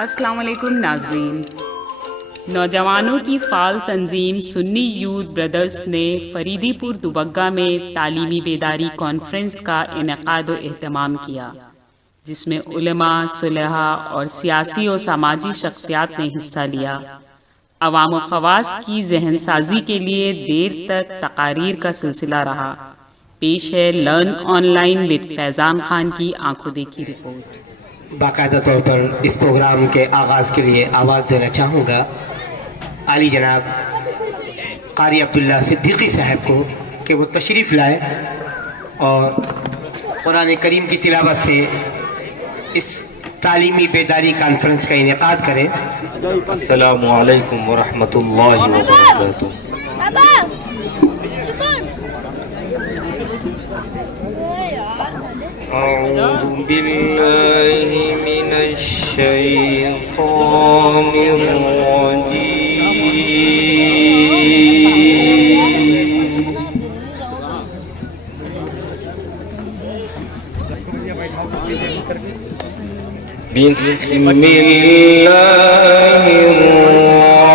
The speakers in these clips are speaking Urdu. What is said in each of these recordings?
السلام علیکم ناظرین، نوجوانوں کی فعال تنظیم سنی یوتھ برادرز نے فریدی پور دوبگہ میں تعلیمی بیداری کانفرنس کا انعقاد و اہتمام کیا، جس میں علماء، صلحاء اور سیاسی و سماجی شخصیات نے حصہ لیا۔ عوام و خواص کی ذہن سازی کے لیے دیر تک تقاریر کا سلسلہ رہا۔ پیش ہے لرن آن لائن وتھ فیضان خان کی آنکھوں دیکھی رپورٹ۔ باقاعدہ طور پر اس پروگرام کے آغاز کے لیے آواز دینا چاہوں گا عالی جناب قاری عبداللہ صدیقی صاحب کو کہ وہ تشریف لائے اور قرآن کریم کی تلاوت سے اس تعلیمی بیداری کانفرنس کا انعقاد کریں۔ السلام علیکم ورحمۃ اللہ وبرکاتہ۔ اعوذ باللہ من الشیطان الرجیم۔ بسم اللہ الرحمن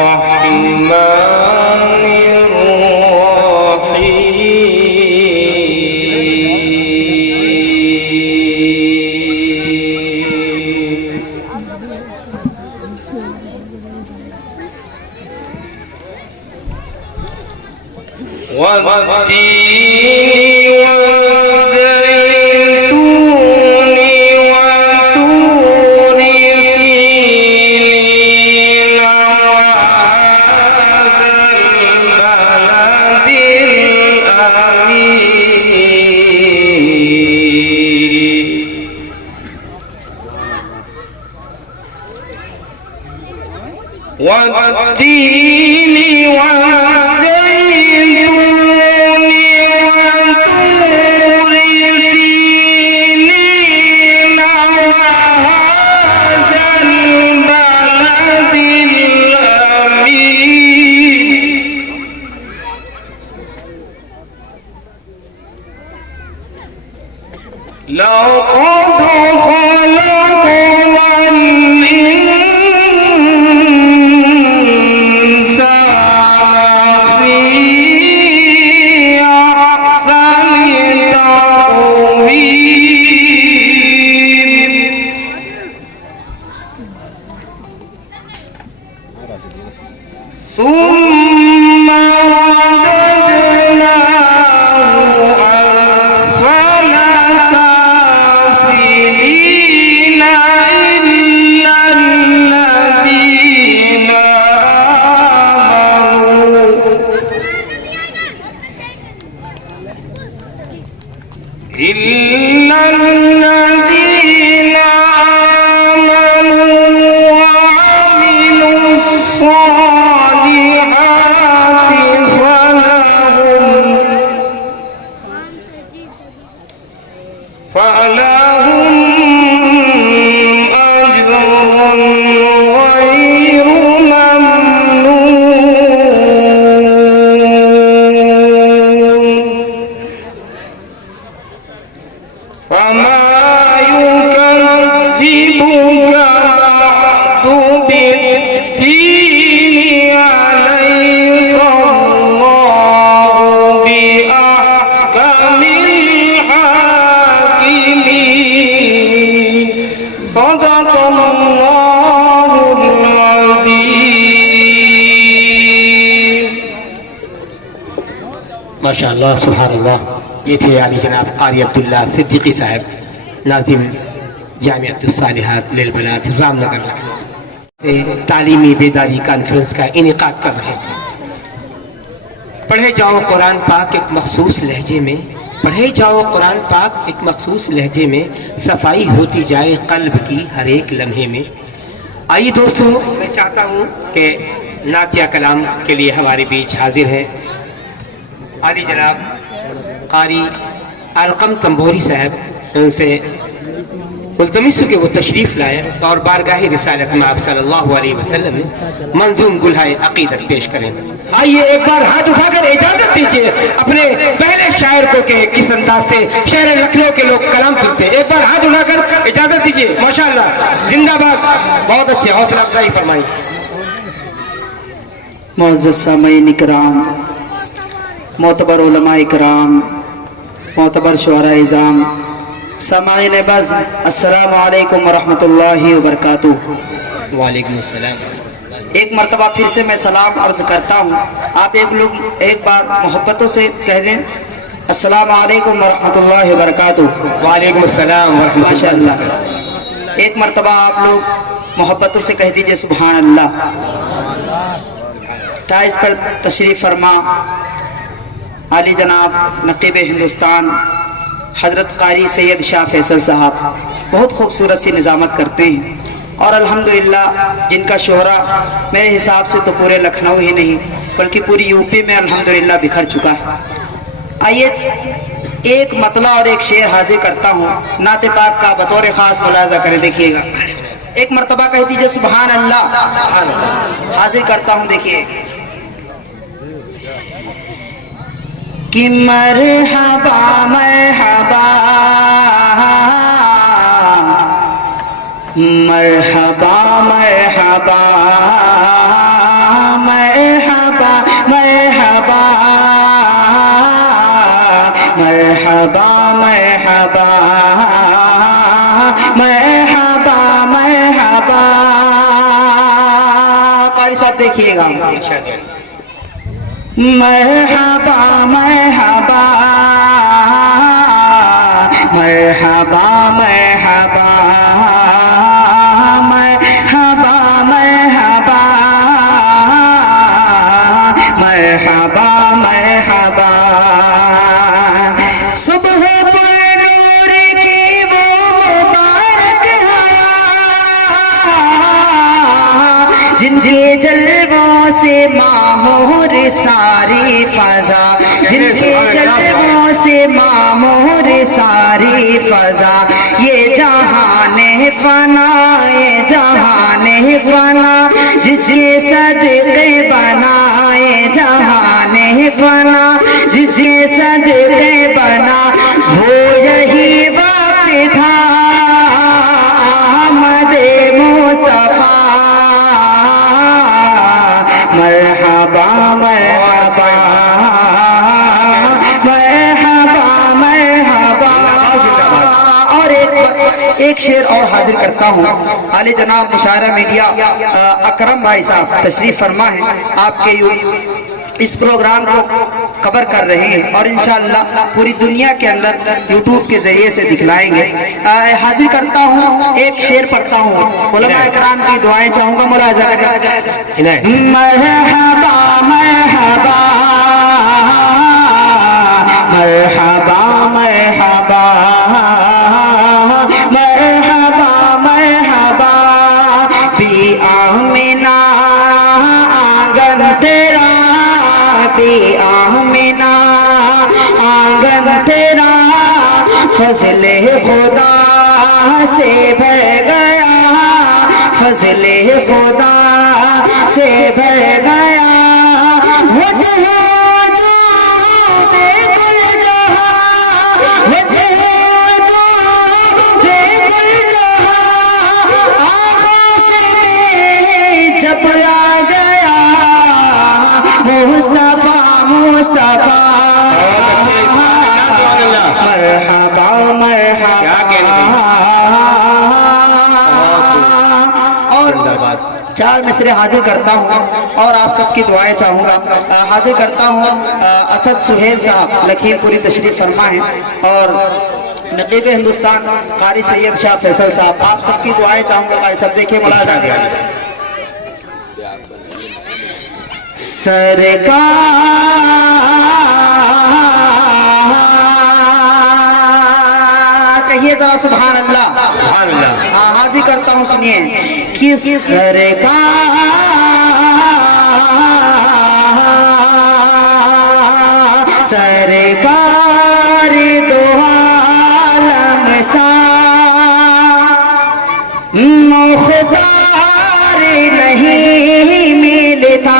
والتين والزيتون وطور سينين وهذا البلد الأمين والتين لقد خلقنا الإنسان في أحسن تقويم ثم رددناه أسفل سافلين إلا الذين آمنوا وعملوا الصالحات فلهم أجر غير ممنون فما يكذبك بعد بالدين أليس الله بأحكم الحاكمين صدق الله العظيم۔ ماشاء اللہ، سبحان اللہ۔ یہ تھے عالی جناب قاری عبداللہ صدیقی صاحب، ناظم جامعۃ الصالحات للبنات رام نگر لکھنؤ سے تعلیمی بیداری کانفرنس کا انعقاد کر رہے تھے۔ پڑھے جاؤ قرآن پاک ایک مخصوص لہجے میں، پڑھے جاؤ قرآن پاک ایک مخصوص لہجے میں، صفائی ہوتی جائے قلب کی ہر ایک لمحے میں۔ آئیے دوستو، میں چاہتا ہوں کہ نعتیہ کلام کے لیے ہمارے بیچ حاضر ہیں عالی جناب قاری ارقم تنبوری صاحب۔ ان سے ملتمس کہ وہ تشریف لائیں اور بارگاہ رسالت مآب صلی اللہ علیہ وسلم میں منظوم گلہائے عقیدت پیش کریں۔ آئیے ایک بار ہاتھ اٹھا کر اجازت دیجیے اپنے پہلے شاعر کو کہ کس انداز سے شہر لکھنؤ کے لوگ کلام سنتے ہیں. ایک بار ہاتھ اٹھا کر اجازت دیجیے. ماشاءاللہ, زندہ باد, بہت اچھے, حوصلہ افزائی فرمائی. معزز سامعین کرام, معتبر علماء کرام, معتبر شعراء اعظام, سامعین بز, السلام علیکم ورحمۃ اللہ وبرکاتہ. وعلیکم السلام. ایک مرتبہ پھر سے میں سلام عرض کرتا ہوں. آپ ایک بار محبتوں سے کہہ دیں السلام علیکم ورحمۃ اللہ وبرکاتہ. وعلیکم السلام ورحمۃ ماشاء اللہ. اللہ. ایک مرتبہ آپ لوگ محبتوں سے کہہ دیجئے سبحان اللہ. ٹائز پر تشریف فرما عالی جناب نقیب ہندوستان حضرت قاری سید شاہ فیصل صاحب بہت خوبصورت سی نظامت کرتے ہیں, اور الحمدللہ جن کا شہرہ میرے حساب سے تو پورے لکھنؤ ہی نہیں بلکہ پوری یو پی میں الحمدللہ بکھر چکا ہے. آئیے ایک مطلع اور ایک شعر حاضر کرتا ہوں, نعت پاک کا بطور خاص ملاحظہ کریں. دیکھیے گا, ایک مرتبہ کہہ دیجئے سبحان اللہ. حاضر کرتا ہوں, دیکھیے کہ مرحبا مرحبا مرحبا مرحبا مرحبا مرحبا مرحبا مرحبا مرحبا مرحبا. قاری صاحب دیکھیے گا, مرحبا مرحبا مرحبا مرحبا مرحبا مرحبا مرحبا مرحبا. صبح پر نور کی وہ مبارک ہوا جن کے جلووں سے معمور ساری فضا, جن کے جلووں سے معمور ساری فضا. یہ جہان فنا, یہ جہان فنا جس کے صدقے بنا, یہ جہان فنا جس کے صدقے بنا. وہ یہی وقت تھا احمد مصطفیٰ. مرحبا مرحبا مرحبا مرحبا. اور ایک شعر اور حاضر کرتا ہوں. عالی جناب مشاعرہ میڈیا اکرم بھائی صاحب تشریف فرما ہے, آپ کے اس پروگرام کو کور کر رہے ہیں اور انشاءاللہ پوری دنیا کے اندر یوٹیوب کے ذریعے سے دکھلائیں گے. حاضر کرتا ہوں, ایک شعر پڑھتا ہوں, علماء اکرام کی دعائیں چاہوں گا, ملاحظہ کریں. مرحبا مرحبا مرحبا مرحبا مرحبا مرحبا. بی آمنہ آنگن تیرا, بی آمنہ آنگن تیرا فضل خدا سے بھر گیا, فضل خدا سے بھر گیا. وجہ وجود کل جہاں, وجہ وجود کل جہاں آغوش میں جب آ گیا مصطفیٰ مصطفیٰ. مرحبا مرحبا. اور چار مصرے حاضر کرتا ہوں اور آپ سب کی دعائیں چاہوں گا. حاضر کرتا ہوں اسد سہیل صاحب لکھیم پوری تشریف فرما ہے, اور نقیب ہندوستان قاری سید شاہ فیصل صاحب, آپ سب کی دعائیں چاہوں گا. قاری صاحب دیکھیں, ملاحظہ کہیے ذرا سبحان اللہ. حاضر کرتا ہوں, سنیے کہ سرکار سرکار دو عالم سا مختار نہیں ملتا.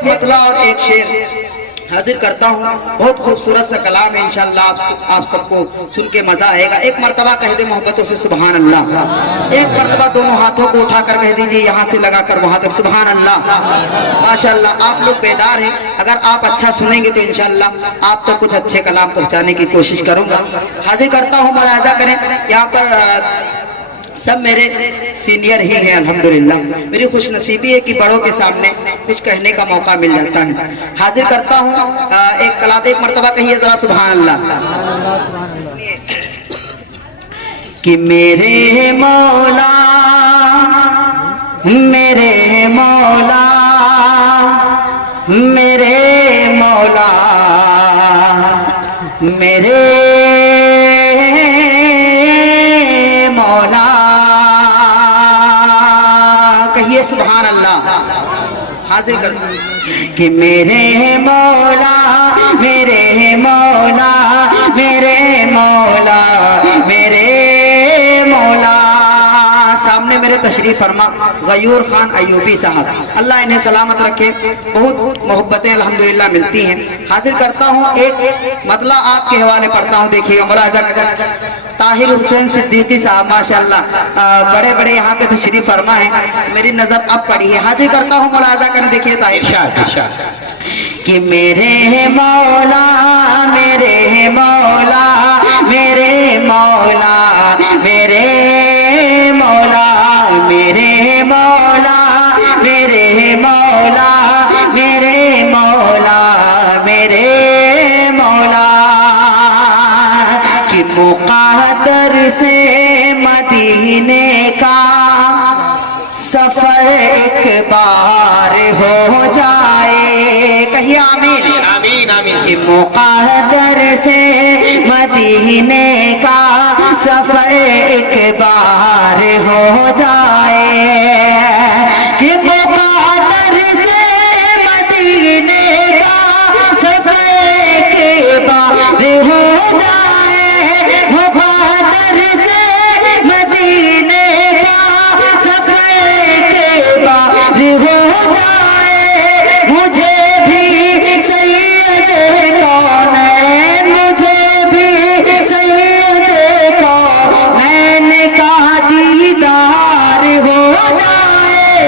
ایک مطلع اور ایک شعر حاضر کرتا ہوں. بہت خوبصورت سا کلام ہے، انشاءاللہ آپ سب کو سن کے مزہ آئے گا. ایک مرتبہ کہہ دے محبتوں سے سبحان اللہ. ایک مرتبہ دونوں ہاتھوں کو اٹھا کر کہہ دیجئے یہاں سے لگا کر وہاں تک سبحان اللہ. ماشاءاللہ آپ لوگ بیدار ہیں، اگر آپ اچھا سنیں گے تو انشاءاللہ آپ تک کچھ اچھے کلام پہنچانے کی کوشش کروں گا. حاضر کرتا ہوں، ملاحظہ کریں یہاں پر سب میرے سینئر ہی ہیں الحمدللہ. میری خوش نصیبی ہے کہ بڑوں کے سامنے کچھ کہنے کا موقع مل جاتا ہے. حاضر کرتا ہوں ایک کلام. ایک مرتبہ کہیے ذرا سبحان اللہ. کہ میرے مولا میرے مولا میرے مولا میرے مولا. کہیے سبحان اللہ. حاضر کر کہ میرے مولا میرے مولا میرے مولا میرے مولا. سامنے میرے تشریف فرما غیور خان ایوبی صاحب، اللہ انہیں سلامت رکھے. بہت محبتیں الحمدللہ ملتی ہیں. حاضر کرتا ہوں ایک مطلع آپ کے حوالے پڑھتا ہوں. دیکھیے گا ملاحظہ کر طاہر حسین صدیقی صاحب ماشاءاللہ بڑے بڑے یہاں پہ تشریف فرما ہے. میری نظر اب پڑی ہے. حاضر کرتا ہوں ملاحظہ کریں. دیکھیے طاہر کہ میرے مولا میرے مولا میرے مولا میرے مولا میرے مولا میرے مولا میرے مولا میرے مولا. کہ مقدر سے مدینے کا سفر ایک بار ہو جائے. کہیے آمین. آمین آمین. کہ مقدر سے مدینے کا سفر ایک بار ہو جائے. کہ مقدر سے مدینے کا سفر ایک بار ہو جائے. مقدر سے مدینے کا سفر ایک بار ہو جائے. مجھے بھی سید کونین مجھے بھی سید کونین کا دیدار ہو جائے.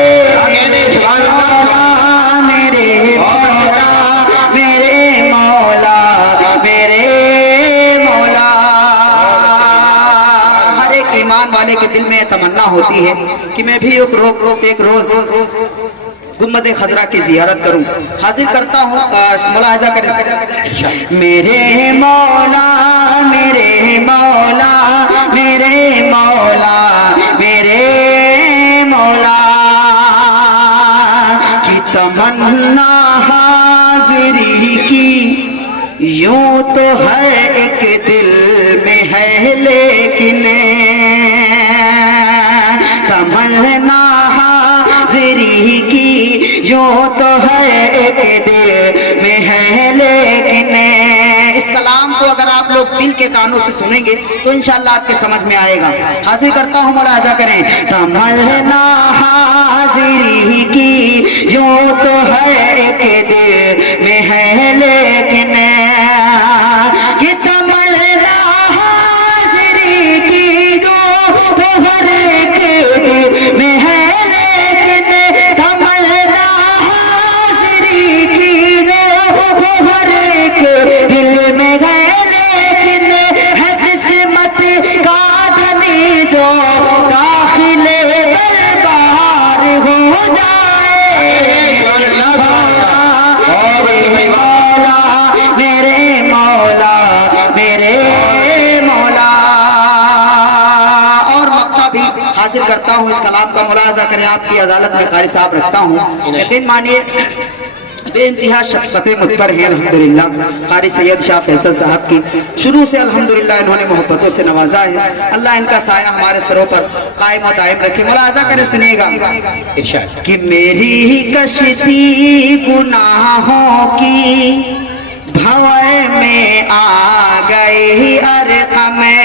مولا میرے مولا میرے مولا میرے مولا. ہر ایک ایمان والے کے دل میں تمنا ہوتی ہے کہ میں بھی ایک روز گنبد خضرا کی زیارت کروں. حاضر کرتا ہوں ملاحظہ کریں. میرے مولا میرے مولا میرے مولا میرے مولا. کی تمنا حاضری کی یوں تو ہر ایک دل میں ہے، لیکن تمنا حاضری کی یوں تو ہر ایک دل میں ہے، لیکن اس کلام کو اگر آپ لوگ دل کے کانوں سے سنیں گے تو انشاءاللہ آپ کے سمجھ میں آئے گا. حاضر کرتا ہوں ملاحظہ کریں. تمنا حاضری کی یوں تو ہر ایک دل میں ہے، لیکن کہ تمنا حاضری کی یوں تو ہر ایک دل میں ہے، دل میں گئے لیکن ہے قسمت کا دھنی جو داخل دربار ہو جائے. مولا میرے مولا میرے مولا. اور مقطع بھی حاصل کرتا ہوں. اس کلام کا ملاحظہ کریں. آپ کی عدالت میں قاری صاحب رکھتا ہوں. یقین مانیے بے انتہا شفقتیں مجھ پر ہیں الحمدللہ. قاری سید شاہ فیصل صاحب کی شروع سے الحمدللہ انہوں نے محبتوں سے نوازا ہے. اللہ ان کا سایہ ہمارے سروں پر قائم و دائم رکھے. ملاحظہ کریں سنیے گا. کہ میری ہی کشتی گناہوں کی بھنور میں آ گئی عرق میں.